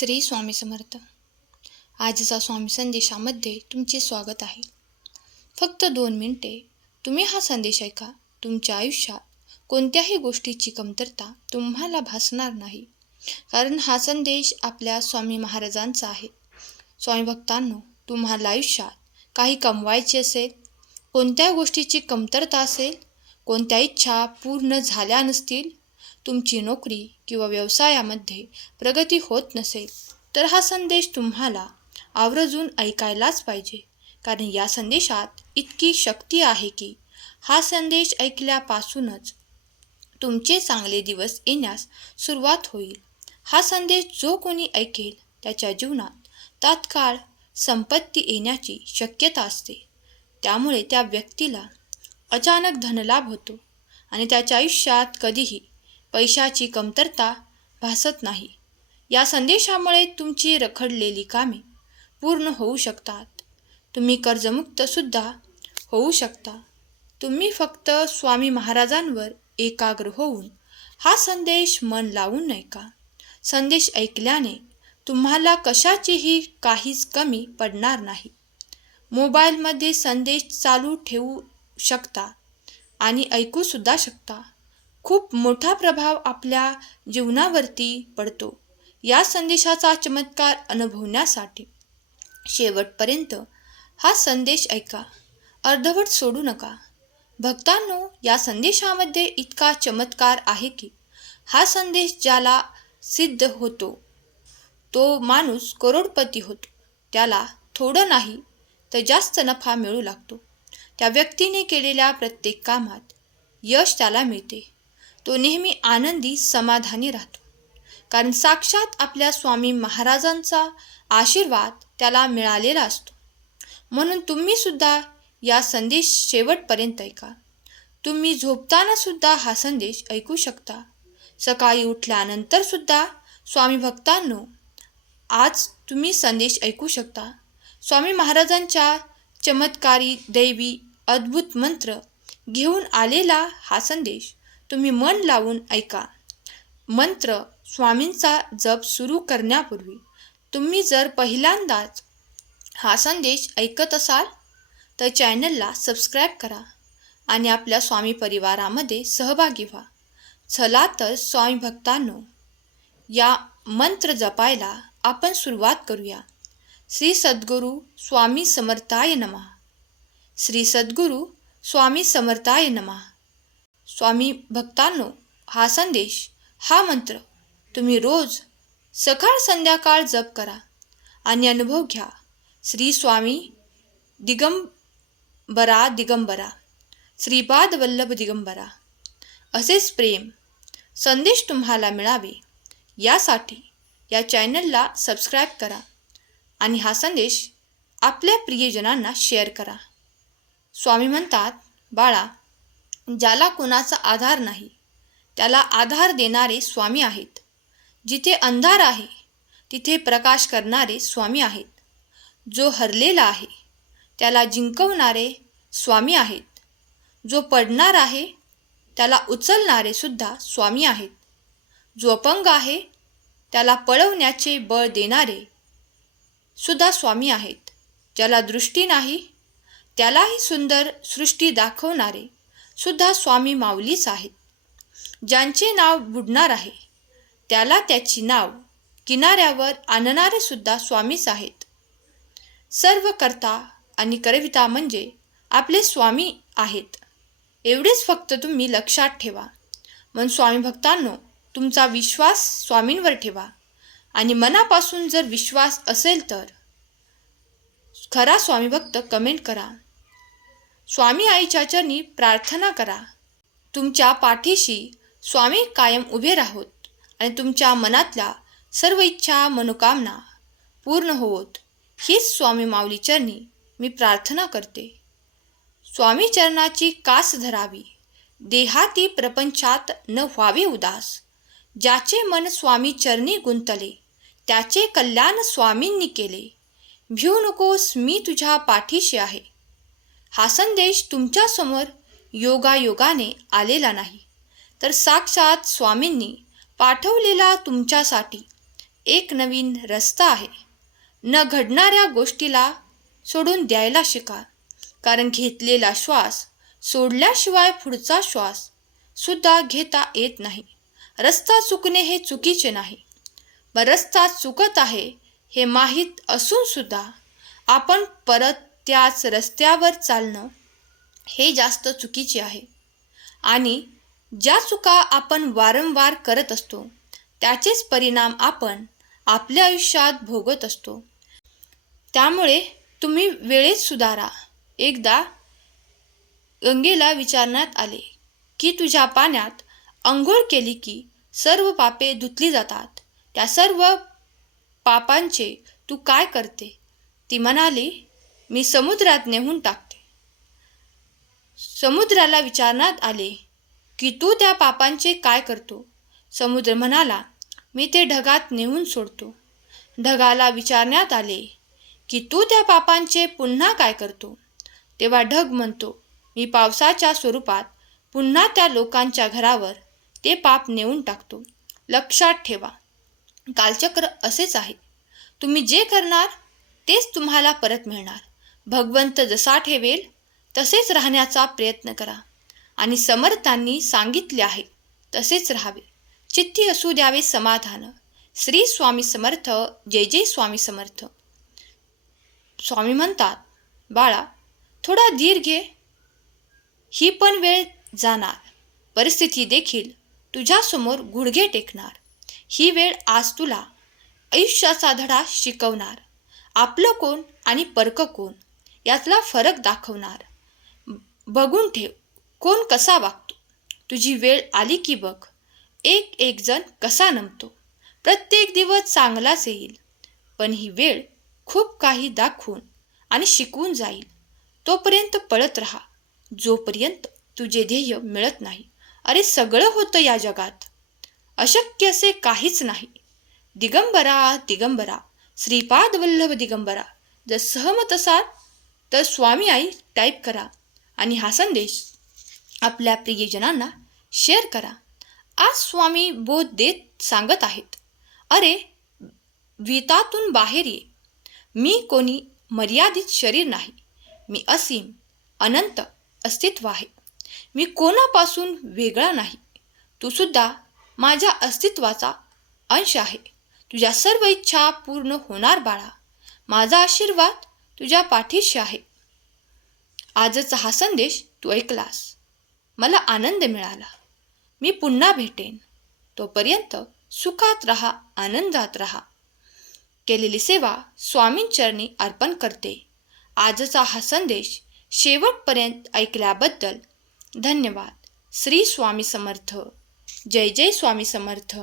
श्री स्वामी समर्थ. आजचा स्वामी संदेशामध्ये तुमचे स्वागत आहे. फक्त दोन मिनिटे. तुम्ही हा संदेश ऐका. तुमच्या आयुष्यात कोणत्याही गोष्टीची कमतरता तुम्हाला भासणार नाही. कारण हा संदेश आपल्या स्वामी महाराजांचा आहे. स्वामी भक्तांनो तुम्हाला आयुष्यात काही कमवायचे असेल कोणत्या गोष्टीची कमतरता असेल कोणत्या इच्छा पूर्ण झाल्या नसतील तुमची नोकरी किंवा व्यवसायामध्ये प्रगती होत नसेल तर हा संदेश तुम्हाला आवर्जून ऐकायलाच पाहिजे. कारण या संदेशात इतकी शक्ती आहे की हा संदेश ऐकल्यापासूनच तुमचे चांगले दिवस येण्यास सुरुवात होईल. हा संदेश जो कोणी ऐकेल त्याच्या जीवनात तात्काळ संपत्ती येण्याची शक्यता असते. त्यामुळे त्या व्यक्तीला अचानक धनलाभ होतो आणि त्याच्या आयुष्यात कधीही पैशाची कमतरता भासत नाही. या संदेशामुळे तुमची रखडलेली कामे पूर्ण होऊ शकतात. तुम्ही कर्जमुक्तसुद्धा होऊ शकता. तुम्ही फक्त स्वामी महाराजांवर एकाग्र होऊन हा संदेश मन लावून ऐका संदेश ऐकल्याने तुम्हाला कशाचीही काहीच कमी पडणार नाही. मोबाईलमध्ये संदेश चालू ठेवू शकता आणि ऐकूसुद्धा शकता. खूप मोठा प्रभाव आपल्या जीवनावरती पडतो. या संदेशाचा चमत्कार अनुभवण्यासाठी शेवटपर्यंत हा संदेश ऐका. अर्धवट सोडू नका. भक्तांनो या संदेशामध्ये इतका चमत्कार आहे की हा संदेश ज्याला सिद्ध होतो तो माणूस करोडपती होतो. त्याला थोडं नाही तर जास्त नफा मिळू लागतो. त्या व्यक्तीने केलेल्या प्रत्येक कामात यश त्याला मिळते. तो नेहमी आनंदी समाधानी राहतो. कारण साक्षात आपल्या स्वामी महाराजांचा आशीर्वाद त्याला मिळालेला असतो. म्हणून तुम्ही सुद्धा या संदेश शेवटपर्यंत ऐका. तुम्ही झोपताना सुद्धा हा संदेश ऐकू शकता. सकाळी उठल्यानंतर सुद्धा स्वामी भक्तांनो आज तुम्ही संदेश ऐकू शकता. स्वामी महाराजांच्या चमत्कारी दैवी अद्भुत मंत्र घेऊन आलेला हा संदेश. तुम्ही मन लावून ऐका. मंत्र स्वामींचा जप सुरू करण्यापूर्वी तुम्ही जर पहिल्यांदाच हा संदेश ऐकत असाल तर चॅनलला सबस्क्राईब करा आणि आपल्या स्वामी परिवारामध्ये सहभागी व्हा. चला तर स्वामी भक्तांनो या मंत्र जपायला आपण सुरुवात करूया. श्री सद्गुरू स्वामी समर्थाय नमः. श्री सद्गुरू स्वामी समर्थाय नमः. स्वामी भक्तांनो हा संदेश हा मंत्र तुम्ही रोज सकाळ संध्याकाळ जप करा आणि अनुभव घ्या. श्री स्वामी दिगंबरा दिगंबरा श्रीपाद वल्लभ दिगंबरा. असेच प्रेम संदेश तुम्हाला मिळावे यासाठी या चॅनलला सबस्क्राईब करा आणि हा संदेश आपल्या प्रियजनांना शेअर करा. स्वामी म्हणतात बाळा ज्याला कोणाचा आधार नाही त्याला आधार देणारे स्वामी आहेत. जिथे अंधार आहे तिथे प्रकाश करणारे स्वामी आहेत. जो हरलेला आहे त्याला जिंकवणारे स्वामी आहेत. जो पडणार आहे त्याला उचलणारे सुद्धा स्वामी आहेत. जो अपंग आहे त्याला पळवण्याचे बळ देणारे सुद्धा स्वामी आहेत. ज्याला दृष्टी नाही त्यालाही सुंदर सृष्टी दाखवणारे सुद्धा स्वामी माऊलीच आहेत. ज्यांचे नाव बुडणार आहे त्याला त्याची नाव किनाऱ्यावर आणणारे सुद्धा स्वामीच आहेत. सर्व करता आणि करविता म्हणजे आपले स्वामी आहेत. एवढेच फक्त तुम्ही लक्षात ठेवा. मग स्वामी भक्तांनो तुमचा विश्वास स्वामींवर ठेवा. आणि मनापासून जर विश्वास असेल तर खरा स्वामी भक्त कमेंट करा. स्वामी आईच्या चरणी प्रार्थना करा. तुमच्या पाठीशी स्वामी कायम उभे राहोत आणि तुमच्या मनातल्या सर्व इच्छा मनोकामना पूर्ण होत हीच स्वामी माऊली चरणी मी प्रार्थना करते. स्वामी चरणाची कास धरावी. देहाती प्रपंचात न व्हावे उदास. ज्याचे मन स्वामी चरणी गुंतले त्याचे कल्याण स्वामींनी केले. भिऊ नकोस मी तुझ्या पाठीशी आहे. हा संदेश तुमच्यासमोर योगायोगाने आलेला नाही. तर साक्षात स्वामींनी पाठवलेला तुमच्यासाठी एक नवीन रस्ता आहे. न घडणाऱ्या गोष्टीला सोडून द्यायला शिका. कारण घेतलेला श्वास सोडल्याशिवाय पुढचा श्वास सुद्धा घेता येत नाही. रस्ता चुकणे हे चुकीचे नाही. व रस्ता चुकत आहे हे माहीत असूनसुद्धा आपण परत त्याच रस्त्यावर चालणं हे जास्त चुकीचे आहे. आणि ज्या चुका आपण वारंवार करत असतो त्याचेच परिणाम आपण आपल्या आयुष्यात भोगत असतो. त्यामुळे तुम्ही वेळेत सुधारा. एकदा गंगेला विचारण्यात आले की तुझ्या पाण्यात अंघोळ केली की सर्व पापे धुतली जातात. त्या सर्व पापांचे तू काय करते? ती म्हणाली मी समुद्रात नेहून टाकते. समुद्राला विचारण्यात आले की तू त्या पापांचे काय करतो? समुद्र म्हणाला मी ते ढगात नेऊन सोडतो. ढगाला विचारण्यात आले की तू त्या पापांचे पुन्हा काय करतो? तेव्हा ढग म्हणतो मी पावसाच्या स्वरूपात पुन्हा त्या लोकांच्या घरावर ते पाप नेऊन टाकतो. लक्षात ठेवा कालचक्र असेच आहे. तुम्ही जे करणार तेच तुम्हाला परत मिळणार. भगवंत जसा ठेवेल तसेच राहण्याचा प्रयत्न करा. आणि समर्थांनी सांगितले आहे तसेच राहावे. चित्ती असू द्यावे समाधान. श्री स्वामी समर्थ जय जय स्वामी समर्थ. स्वामी म्हणतात बाळा थोडा धीर घे. ही पण वेळ जाणार. परिस्थिती देखील तुझ्यासमोर गुडघे टेकणार. ही वेळ आज तुला आयुष्याचा धडा शिकवणार. आपलं कोण आणि परक कोण? यातला फरक दाखवणार. बघून ठेव कोण कसा वागतो? तुझी वेळ आली की बघ. एक एक जण कसा नमतो? प्रत्येक दिवस चांगलाच येईल. पण ही वेळ खूप काही दाखवून आणि शिकवून जाईल. तोपर्यंत पळत राहा. जोपर्यंत तुझे ध्येय मिळत नाही. अरे सगळं होतं या जगात. अशक्य असे काहीच नाही. दिगंबरा दिगंबरा. श्रीपाद वल्लभ दिगंबरा. जर सहमत असाल तर स्वामी आई टाईप करा आणि हा संदेश आपल्या प्रियजनांना शेअर करा. आज स्वामी बोध देत सांगत आहेत अरे वितातून बाहेर ये. मी कोणी मर्यादित शरीर नाही. मी असीम अनंत अस्तित्व आहे. मी कोणापासून वेगळा नाही. तू सुद्धा माझ्या अस्तित्वाचा अंश आहे. तुझ्या सर्व इच्छा पूर्ण होणार बाळा. माझा आशीर्वाद तुझ्या पाठीशी आहे. आजचा हा संदेश तू ऐकलास. मला आनंद मिळाला. मी पुन्हा भेटेन. तोपर्यंत सुखात राहा आनंदात राहा. केलेली सेवा स्वामींचरणी अर्पण करते. आजचा हा संदेश शेवटपर्यंत ऐकल्याबद्दल धन्यवाद. श्री स्वामी समर्थ. जय जय स्वामी समर्थ.